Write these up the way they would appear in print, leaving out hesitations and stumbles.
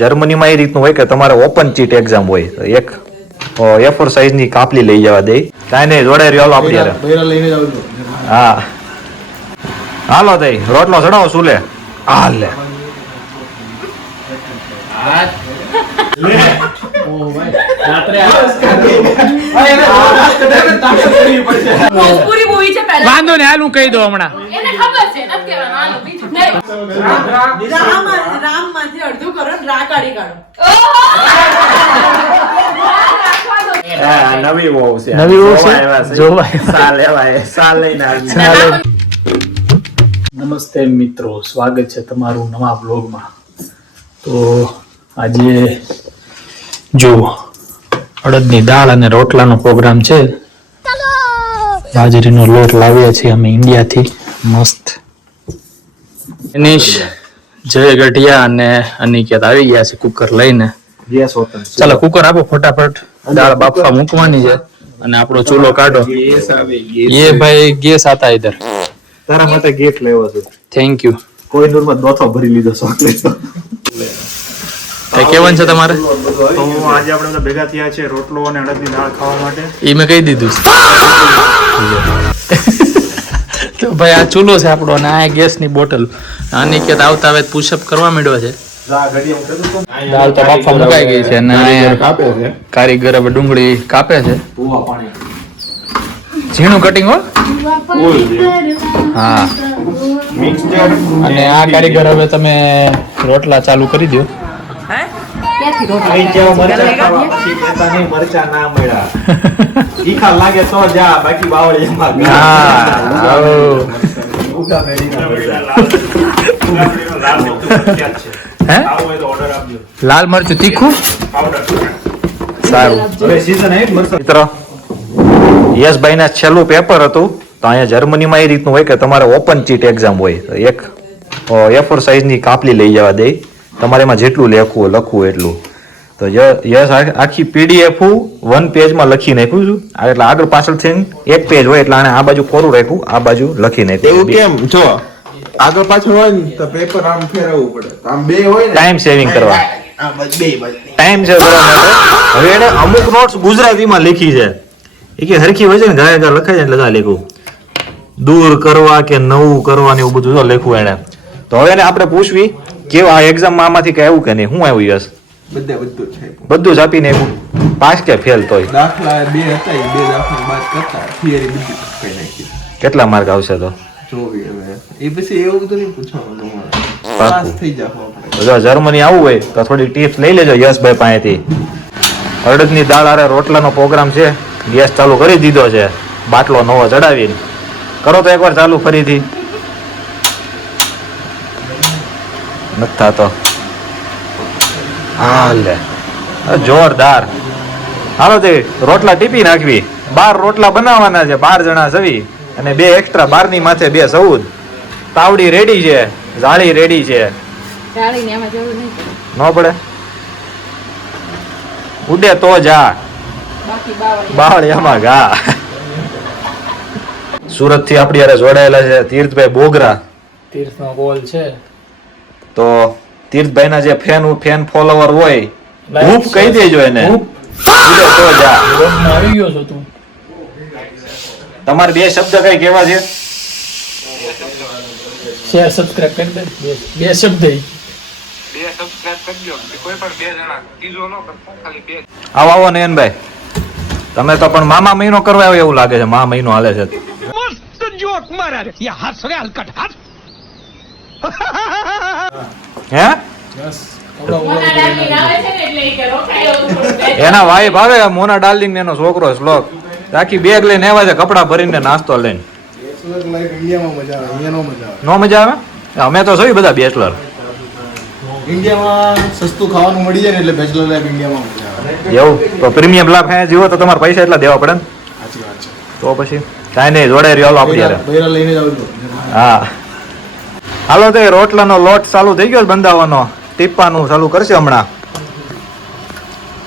જર્મનીમાં એ રીતનું હોય કે તમારે ઓપન ચીટ એક્ઝામ હોય તો એક A4 સાઈઝ ની કાપલી લઈ જવા દે કાંઈ નહીં જોડે રહ્યો આપણે હા હાલો તઈ રોટલો ચડાવો શું લે હાલ લે વાંધો ને હાલ હું કહી દઉં હમણાં નવી વહુ છે નમસ્તે મિત્રો, સ્વાગત છે તમારું નવા બ્લોગમાં. તો આજે જો અડદની દાળ અને રોટલાનો પ્રોગ્રામ છે. બાજરીનો લોટ લાવ્યા છીએ અમે ઇન્ડિયાથી મસ્ત. અનિશ, જય ગઢિયા અને અનિકેત આવી ગયા છે કુકર લઈને. ચાલો કુકર આપો ફટાફટ, દાળ બાફવા મૂકવાની છે અને આપણો ચૂલો કાઢો. ये भाई ગેસ આતા ઇધર. તારા માટે ગિફ્ટ લેવો છે. Thank you. કોઈ દૂરમાં દોથો ભરી લીધો ચોકલેટ. કઈ કેવન છે તમારે? તો આજે આપણે બધા ભેગા થયા છે રોટલો અને અડદની દાળ ખાવા માટે. ઈ મેં કહી દીધું તો ભાઈ આ ચૂલો છે આપણો અને આ ગેસની બોટલ. આની કે આવતા આવે પુશઅપ કરવા માંડ્યો છે. દાળ તો બાફા મુકાઈ ગઈ છે અને કારીગર હવે ડુંગળી કાપે છે. ઝીણું કટિંગ હો. હા, અને આ કારીગર હવે તમે રોટલા ચાલુ કરી દો. લાલ મરચું તીખું સારું. મિત્ર યશભાઈ ના છેલ્લું પેપર હતું તો અહીંયા જર્મનીમાં એ રીતનું હોય કે તમારે ઓપન ચીટ એક્ઝામ હોય તો એક A4 સાઈઝ ની કાપલી લઈ જવા દે તમારે એમાં જેટલું લખવું એટલું. તો યશ આખી PDF 1 પેજમાં લખી નાખ્યું છું. એટલે આગળ પાછળ થઈને એક પેજ હોય એટલે આને આ બાજુ કોરું રાખ્યું, આ બાજુ લખી નાખ્યું. એવું કેમ? જો આગળ પાછળ હોય ને તો પેપર આમ ફેરવવું પડે. આમ બે હોય ને ટાઈમ સેવિંગ કરવા, ટાઈમ સેવ કરવા માટે. હવે એને અમુક નોટ્સ ગુજરાતીમાં લખી છે એ કે હરખી હોય છે ને ગાય ગા લખાય છે લગા લખ્યું દૂર કરવા કે નવું કરવા ને એવું બધું તો લખ્યું એને. તો હવે એને આપણે પૂછવી કે આ એક્ઝામમાં આમાંથી કઈ આવ્યું કે નહીં, શું આવ્યું યસ? બધું જ આપીને આવ્યું. પાસ કે ફેલ તોય દાખલા બે હતા, એ બે દાખલા બાદ કરતા થિયરી બધું કઈ નાખી. કેટલા માર્ક આવશે તો જોવી હવે એ પછી એવું બધું નહીં પૂછવાનું તમારે પાસ થઈ જાવ આપણે. જો જર્મની આવવું હોય તો થોડી ટિપ્સ લઈ લેજો યશભાઈ પાસેથી. અડદની દાળ આરે રોટલાનો પ્રોગ્રામ છે. ગેસ ચાલુ કરી દીધો છે, બાટલો નવો ચડાવીને કરો તો એકવાર ચાલુ ફરીથી. નથી થતો. હા લે જોરદાર. હાલો તે રોટલા ટીપી નાખવી. 12 રોટલા બનાવવાના છે, 12 જણા સવી અને 2 એક્સ્ટ્રા 12 ની માથે 2 14. તાવડી રેડી છે, જાળી રેડી છે. ન પડે ઉડે તો જા બાવળિયામાં ગા. સુરત થી આપણી યારે જોડાયેલા છે તીર્થભાઈ બોગરા. તીર્થનો કોલ છે તો તીર્થભાઈ ના જે ફેન ફોલોવર હોય ગ્રુપ કહી દેજો એને ઉડે તો જા. આવી ગયો છો તું. તમારે 2 શબ્દ કઈ કેવા છે? શેર સબસ્ક્રાઇબ કરી દે. 2 શબ્દ આવો આવો નયનભાઈ, તમે તો પણ મામા મહિનો કરવા આવ્યો એવું લાગે છે. મા મહિનો હાલે છે. હે એના વાઈફ આવે મોના ડાર્લિંગ એનો છોકરો શ્લોક આખી બેગ લઈને આવ્યા છે, કપડા ભરીને નાસ્તો લઈને. નો મજા આવે? અમે તો જોઈ બધા બેચલર. ઇન્ડિયામાં સસ્તું ખાવાનું મળી જાય ને એટલે બેચલર લાઈફ ઇન્ડિયામાં મજા આવે. એવું તો પ્રીમિયમ લાભ હે જીવો તો તમારે પૈસા એટલા દેવા પડે ને. સાચી વાત છે. તો પછી કાંઈ નહીં જોડે રહ્યો આપણી યારે. બૈરા લઈને જાવ છો. હા હાલો તો રોટલાનો લોટ ચાલુ થઈ ગયો બંધાવવાનો. ટીપવાનું ચાલુ કરશે હમણાં.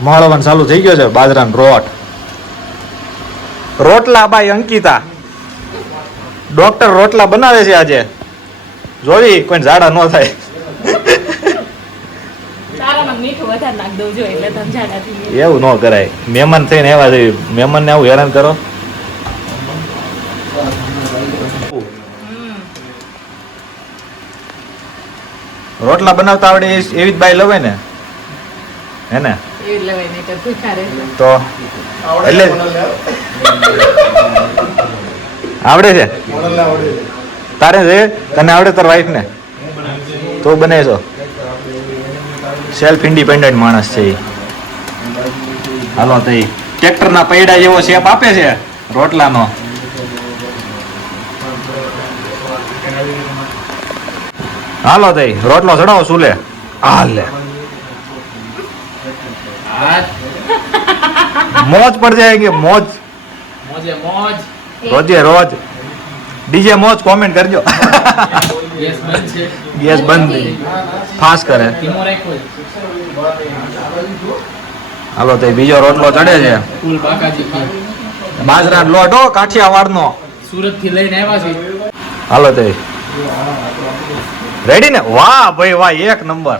માળવાનું ચાલુ થઈ ગયો છે. બાજરાનો રોટલા બાય અંકિતા. ડોક્ટર રોટલા બનાવે છે આજે. જોવી કોઈ ઝાડા ન થાય. તારામાં મીઠું વધારે નાખ દઉં જો એટલે તને જાડા થઈ જાય. એવું ન કરાય. મહેમાન થઈને એવા જોઈએ. મહેમાનને આવું હેરાન કરો. રોટલા બનાવતા આવડે એવી જ બાઈ લવે ને હે ને એવી જ લવાય નહીં તો ભૂખા રહેશે. તો એટલે આવડે છે તારે છે તને આવડે તાર વાઈફ ને તો બનાવીશો. સેલ્ફ ઇન્ડિપેન્ડન્ટ માણસ છે એ. હાલો તો ટ્રેક્ટર ના પૈડા જેવો શેપ આપે છે રોટલાનો. હાલો તો રોટલો ચડાવો સુલે. હાલે મોજ પડ જાયગે મોજ. મોજે મોજ. રોજે રોજ ડીજે મોજ કોમેન્ટ કરજો. ગેસ બંધ છે. ગેસ બંધ ફાસ કરે. ધીમો રાખ્યો છે. હાલો તો બીજો રોટલો ચડે છે. ફૂલ બાકાજી ઘી. બાજરા લોટ હો કાઠિયાવાડ નો. સુરત થી લઈને આવ્યા છે. હાલો તો રેડી ને. વાહ ભાઈ વાહ એક નંબર.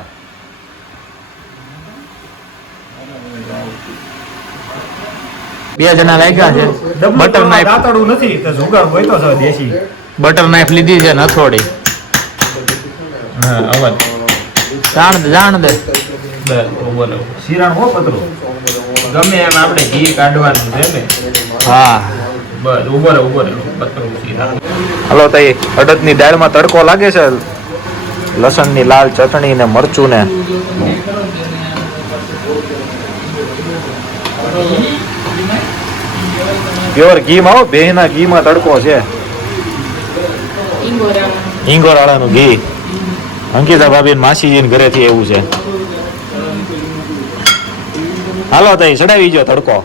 બે જણા લાગ્યા છે. બટર નાઈફ દાતડું નથી તો જુગાડ હોય તો છે દેશી. બટર નાઈફ લીધી છે ને હથોડી. હા અવાજ જાણ દે શિરાણ હો પતરું ગમે એમ આપણે ઘી કાઢવાનું છે ને. હા બસ ઉભો રહે પતરું શિરાણ. હાલો તો અડદની દાળમાં તડકો લાગે છે. લસણની લાલ ચટણી ને મરચું ને પ્યોર ઘી માં બેહના ઘી માં તડકો છે. ઈંગોરાળાનું ઘી અંકિતા ભાભી માસીજી ઘરેથી એવું છે. હાલો તઈ ચડાવી ગયો તડકો.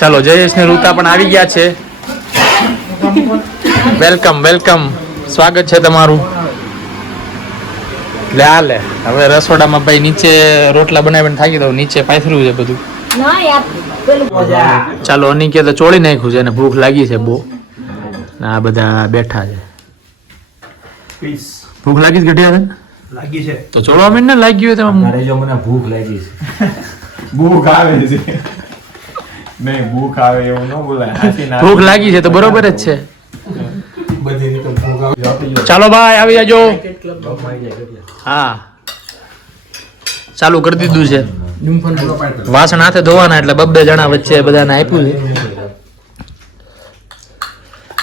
ચાલો જયેશ ને રૂતા પણ આવી ગયા છે. વેલકમ વેલકમ સ્વાગત છે તમારું. લે હાલે હવે રસોડામાં ભાઈ નીચે રોટલા બનાવીને થાકી દઉં. નીચે પાથર્યું છે બધું. ના યાર પેલું ચાલો અનિકેત તો ચોળી નાખ્યું છે અને ભૂખ લાગી છે બહુ. આ બધા બેઠા છે. ભૂખ લાગી છે ઘટિયા છે લાગી છે તો ચોળવા મીન ને લાગી હોય તો જો મને ભૂખ લાગી છે. ભૂખ આવે છે નહીં ભૂખ આવે એવું ન બોલાય. ભૂખ લાગી છે તો બરોબર જ છે. બધી રીતે ભૂખ આવે. ચાલો ભાઈ આવી જાજો. હા ચાલુ કરી દીધું છે. વાસણ હાથે ધોવાના એટલે બબ્બે જણા વચ્ચે બધાને આપ્યું છે.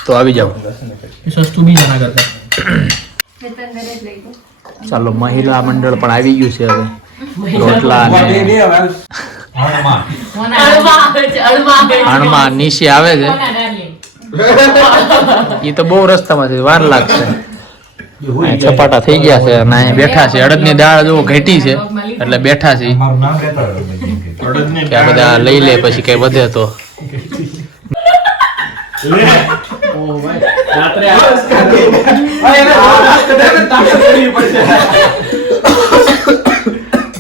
તો આવી જાઓ. સસ્તું બી ના કરતા. ચાલો મહિલા મંડળ પણ આવી ગયું છે હવે. રોટલા અને આણમાં નીચે આવે છે. એ તો બહુ રસ્તામાં છે વાર લાગશે. અહીં ચપાટા થઈ ગયા છે અને અહીં બેઠા છે. અડદની દાળ જો ઘટી છે એટલે બેઠા છે કે આ બધા લઈ લે પછી કઈ વધે તો.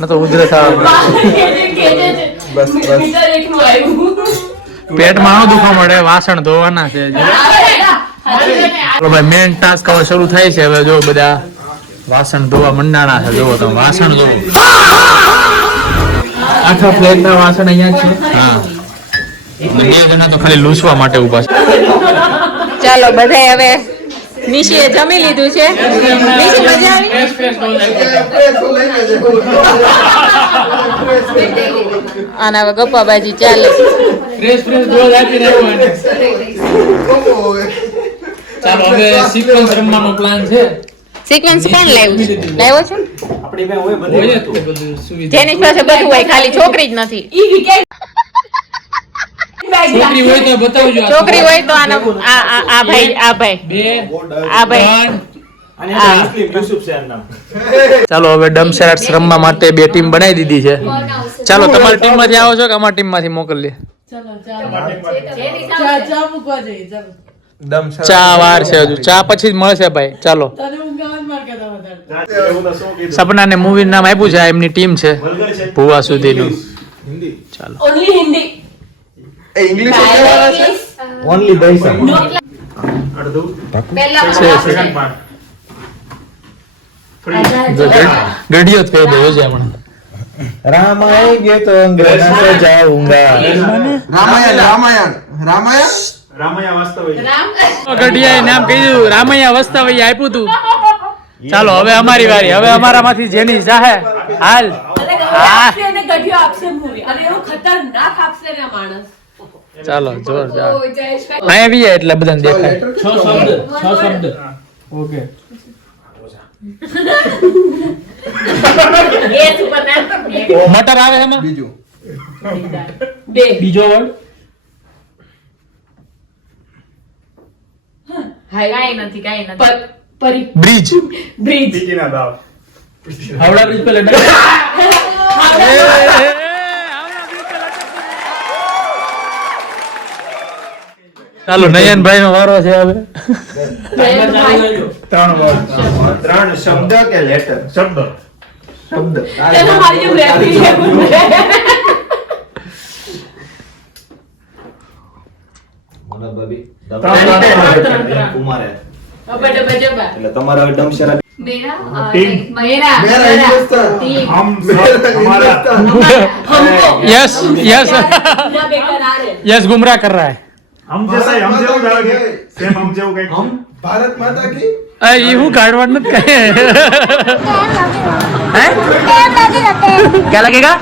તો ઉધરસ પેટમાં આણું દુખવા મળે. વાસણ ધોવાના છે. મેન ટાસ્ક હવે શરૂ થાય છે. હવે જો બધા વાસણ ધોવા મંડાણા છે. જોવો તમે વાસણ ધોવો. આખા ફ્લેટ ના વાસણ અહીંયા છે. હા બે જણા તો ખાલી લૂસવા માટે ઉભા છે. ચાલો બધાય હવે નિશીએ જમી લીધું છે. નિશી મજા આવી. આના હવે ગપ્પાબાજી ચાલે. ફ્રેશ દોધ આપી રહ્યો એને. ચાલો હવે સિક્વન્સ રમવાનો પ્લાન છે. સિક્વન્સ કોણ લાવ્યું છે? લાવ્યો છે હોય જ તે બધું સુવિધા. જેની પાસે બધું હોય ખાલી છોકરી જ નથી. છોકરી હોય તો બતાવજો. છોકરી હોય તો આના આ ભાઈ આ ભાઈ બે આ ભાઈ ચાલો હવે ડમસેરાટ્સ રમવા માટે બે ટીમ બનાવી દીધી છે. ચાલો તમારી ટીમ માંથી આવો છો કે અમારી ટીમ માંથી મોકલીએ? ચા વાર છે હજુ. ચા પછી જ મળશે ભાઈ. ચાલો સપનાને મૂવી નામ આપ્યું છે. એમની ટીમ છે ભુવા સુધીનું. ચાલો એ ઇંગ્લિશ કેવા છે? ઓનલી દઈસમ ગઢિયો જ કહી દે છે હમણાં. રામ આएंगे तो अंगना सजाऊंगा રામાયણ ગઢિયાએ નામ કહ્યું, રામૈયા વસ્તાવૈયા આપ્યું તું. ચાલો હવે અમારી વારી. હવે અમારામાંથી જેની જાહે હાલ. ચાલો જોરદાર. અહીંયા બી એટલે બધાને દેખાય. મટર આવે એમાં. બીજું બીજો વર્ડ બ્રિજ. હાવડા બ્રિજ पे लटक ચાલો નયનભાઈ નો વારો છે હવે. ત્રણ શબ્દ કે લેટર? શબ્દ. કુમાર એટલે તમારો ડમશરા यस यस यस गुमराह कर रहा है. ભારત માતા કી ये हूँ काटवाड़ मत कहे. क्या लगेगा?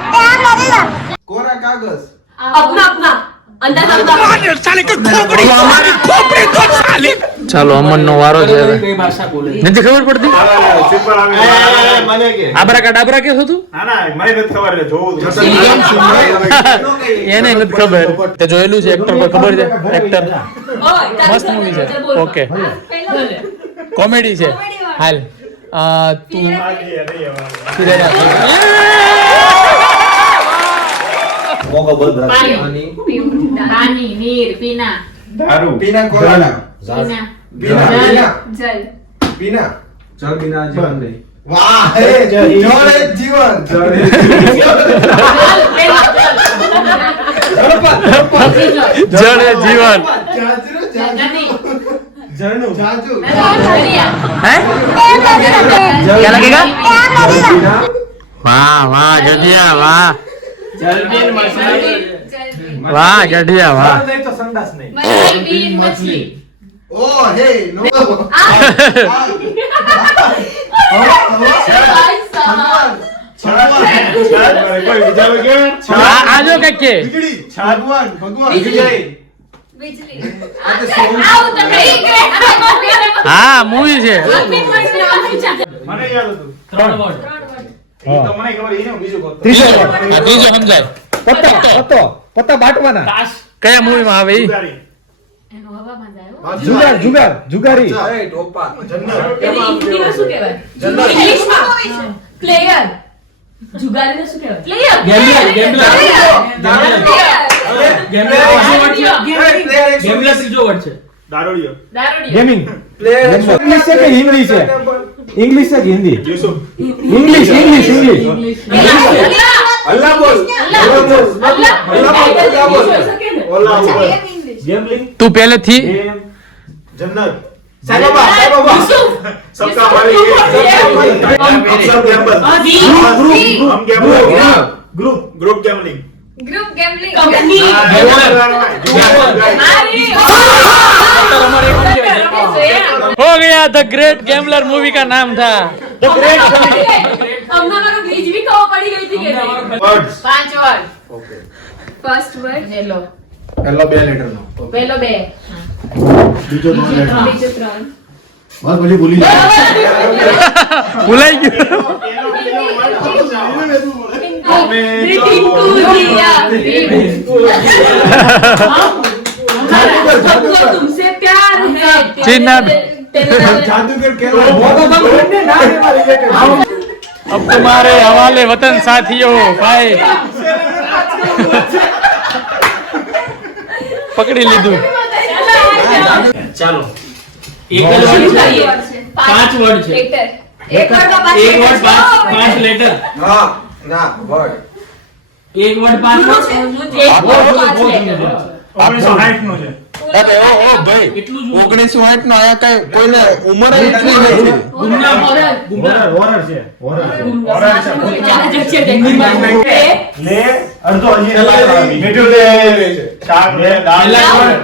કોરા કાગઝ ચાલો અમન નો વારો છે હવે. નથી ખબર પડતી. આબરા કા ડાબરા કે હતું? એને નથી ખબર. તે જોયેલું છે એક્ટર પર ખબર છે? એક્ટર મસ્ત મૂવી છે. ઓકે કોમેડી છે. હાલ તું મોગો બોલ પાણી નીર પીના દારૂ. પીના કોલાના પીના પીના જલ પીના જલ બિના જીવન નહીં. વાહ હે જળ એ જીવન જળ એ જીવન. ઝરણું જાજુ क्या लगेगा? वाह वाह गढ़िया वाह वाह गढ़िया वाह. મછલી ઓ હે નો आजो के ભગવાન ભગવાન हाँ मूवी છે. ત્રીજો સમજાય. પત્તા બાટવાના. કયા મૂવી માં આવે ઈ? જુગારી. એ ટોપા પ્લેયર જુગારીને શું કહેવાય? ગેમિંગ. इंग्लिश से कि हिंदी से? इंग्लिश से कि Hindi? English English English. Allah બોલ ગેમલિંગ. તું પહેલે થી જન્નત. સાઈબાબા सबका मालिक सब गैम्बल. हम गैम्बल. Group gambling. ગ્રુપ ગેમલિંગ हो गया द ग्रेट गैम्बलर मूवी का नाम था. બીજ भी ખબર પડી ગઈ હતી કે નહીં? Words. 5 word. First word hello પહેલો બે લેટર નો પહેલો 2 બીજો 3 લેટર. બીજો 3 બસ પછી ભૂલી જાય. ભૂલાઈ ગયું. तुमसे प्यार है चीना જાદુગર अब तुम्हारे हवाले वतन साथियों भाई पकड़ी लीधું. ચાલો એક જ વર્ડ છે. 5 વર્ડ છે. એક વર્ડ એક વર્ડ 5 લેટર. હા ના વર્ડ એક વર્ડ પાછો એક વોટ પાછળ. 1960 નું છે. અરે ઓ ભાઈ એટલું જ 1960 નો આયા કઈ કોઈને ઉંમર જ એટલી નથી. ગુમનામ હોરર છે. હોરર છે. લે અડધો હજી મીઠું લે શાક લે દાળ લે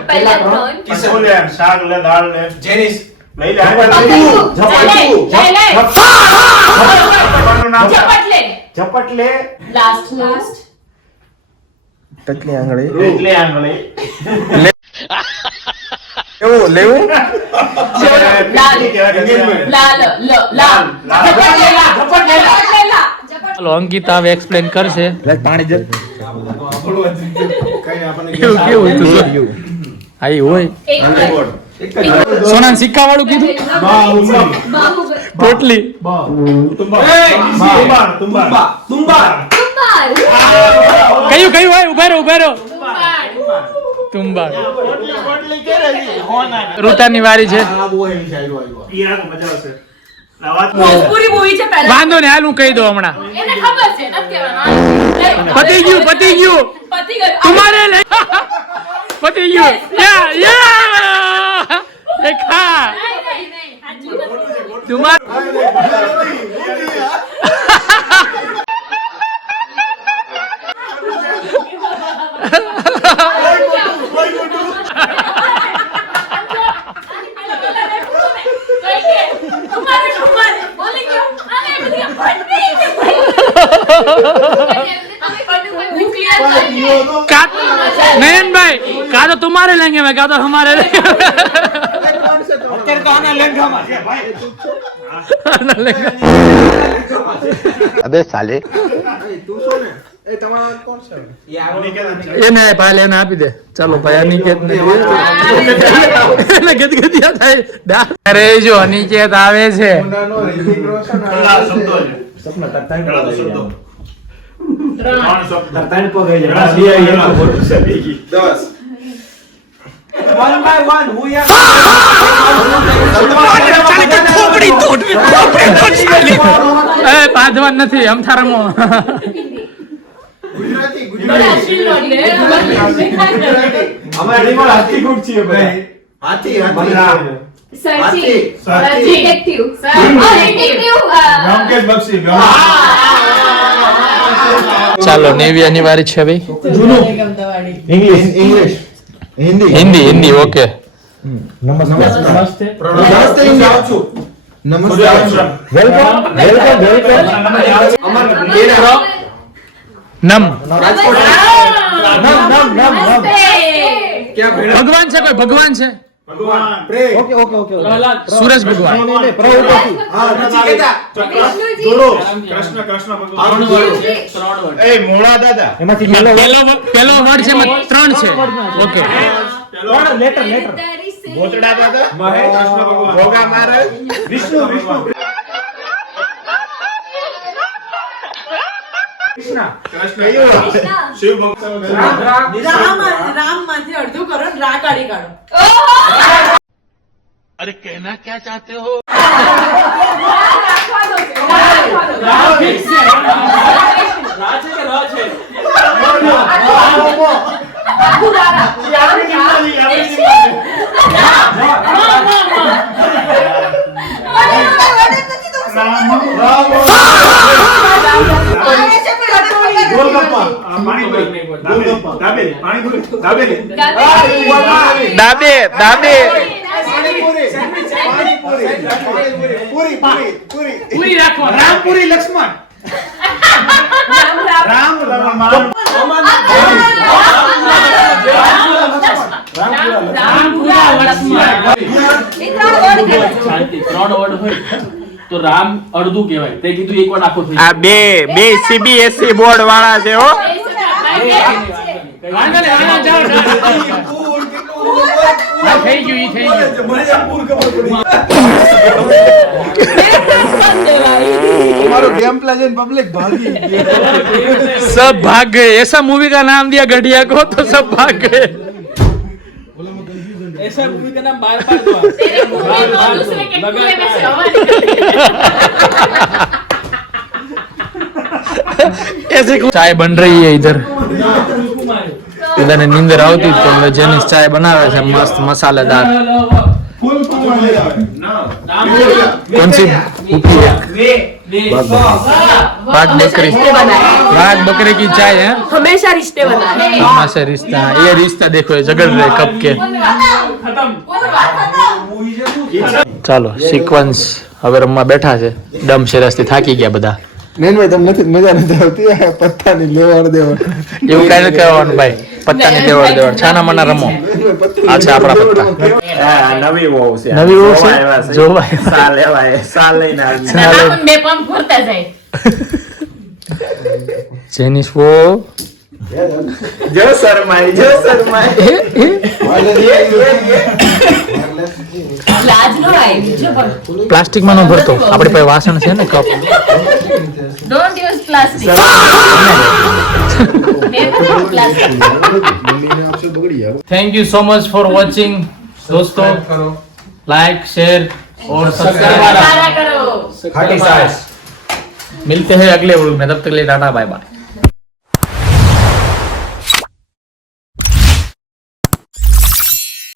પહેલા ત્રણ. કિસ્સો લે શાક લે દાળ લે જેનિસ લઈ લે ઝપટ લે. ઝપટ લે લાસ્ટ. ટકલી આંગળી એટલે આંગળી કેવું લેવું લાલ. લાલ. લાલ. ઝપટ લે લા. ઝપટ લે લા. ચાલો અંકિતા હવે એક્સપ્લેન કરશે પાણી જ કેવું કેવું હતું હા ઈ હોય એક word. સોનાન સિક્કા વાળું કીધું બાહુબલી. પોટલી તુંબાર કુંભાર. કયું કયું હોય ઉભા રહો તુંબા ઋતાની વારી છે ભોજપુરી મૂવી છે પહેલા. વાંધો ને હાલ હું કહી દઉં હમણાં એને ખબર છે નથી કહેવાનું. પતી ગયું પતી ગયું. તમારે લઈ પતી ગયું દેખા નહીં. સાચું નથી. તમાર नयनभाई का तो तुम्हारे लेंगे मैं का तो हमारे लेंगे અબે સાલે એને ભાઈ એને આપી દે ચાલો ભાઈ અનિકેત ને એને ગદગદિયા થાય અરે જો અનિકેત આવે છે એ બાંધવાન નથી અમથારમો ચાલો નેવિયાની વારી છે ભાઈ ઇંગ્લિશ હિન્દી હિન્દી હિન્દી ઓકે નમસ્તે નમસ્તે નમ ભગવાન છે કોઈ ભગવાન છે સૂરજ ભગવાન પેલો વર્ડ છે એમાં 3 છે ઓકે રામ માંથી અડધું કરો ને રા કાઢી કાઢો. દાબે દાબે પૂરી રાખો રામપુરી લક્ષ્મણ શાંતિ 3 વર્ડ હોય તો રામ અડધું કહેવાય તે કીધું એક વાર આખો થઈ આ બે સીબીએસઈ બોર્ડ વાળા છે હો થઈ ગયું ઈ થઈ ગયું सब भाग गए ऐसा मूवी का नाम दिया गढ़िया को तो सब भाग गए ऐसा मूवी का नाम बार-बार दो तेरे मुंह में और दूसरे के कुएं में से हवा निकल रही है. चाय बन रही है इधर इधर नींदर આવતી જ તો હવે જેનિસ ચાય બનાવે છે મસ્ત મસાલેદાર कौन सी ऊपी है बाग बकरी बाग बकरी की चाय है हमेशा रिश्ते बनाए हमारे रिश्ता ये रिश्ता देखो ये झगड़ रहे कब के ચાલો સિક્વન્સ હવે રમવા બેઠા છે ડમ શેરસથી થાકી ગયા બધા નહીં ભાઈ તમને મજા નથી આવતી પત્તાની લેવડ દેવડ એવું કઈ નથી કહેવાનું ભાઈ પત્તાની દેવડ દેવડ છાના માના રમો આ છે આપણા પત્તા નવી વહુ છે નવી વહુ છે? જોવા જોવા. સા લેવાય સા લઈને આવી. બે પંપ ફરતા જાય જેનિસ વો જો શરમાઈ લાજ નો આવી બીજો પણ પ્લાસ્ટિક માં ન ભરતો આપણી પાસે વાસણ છે ને cup don't use plastic thank you so much for watching दोस्तों लाइक शेयर और सब्सक्राइब करो मिलते हैं अगले व्लॉग में तब तक के लिए टाटा बाय बाय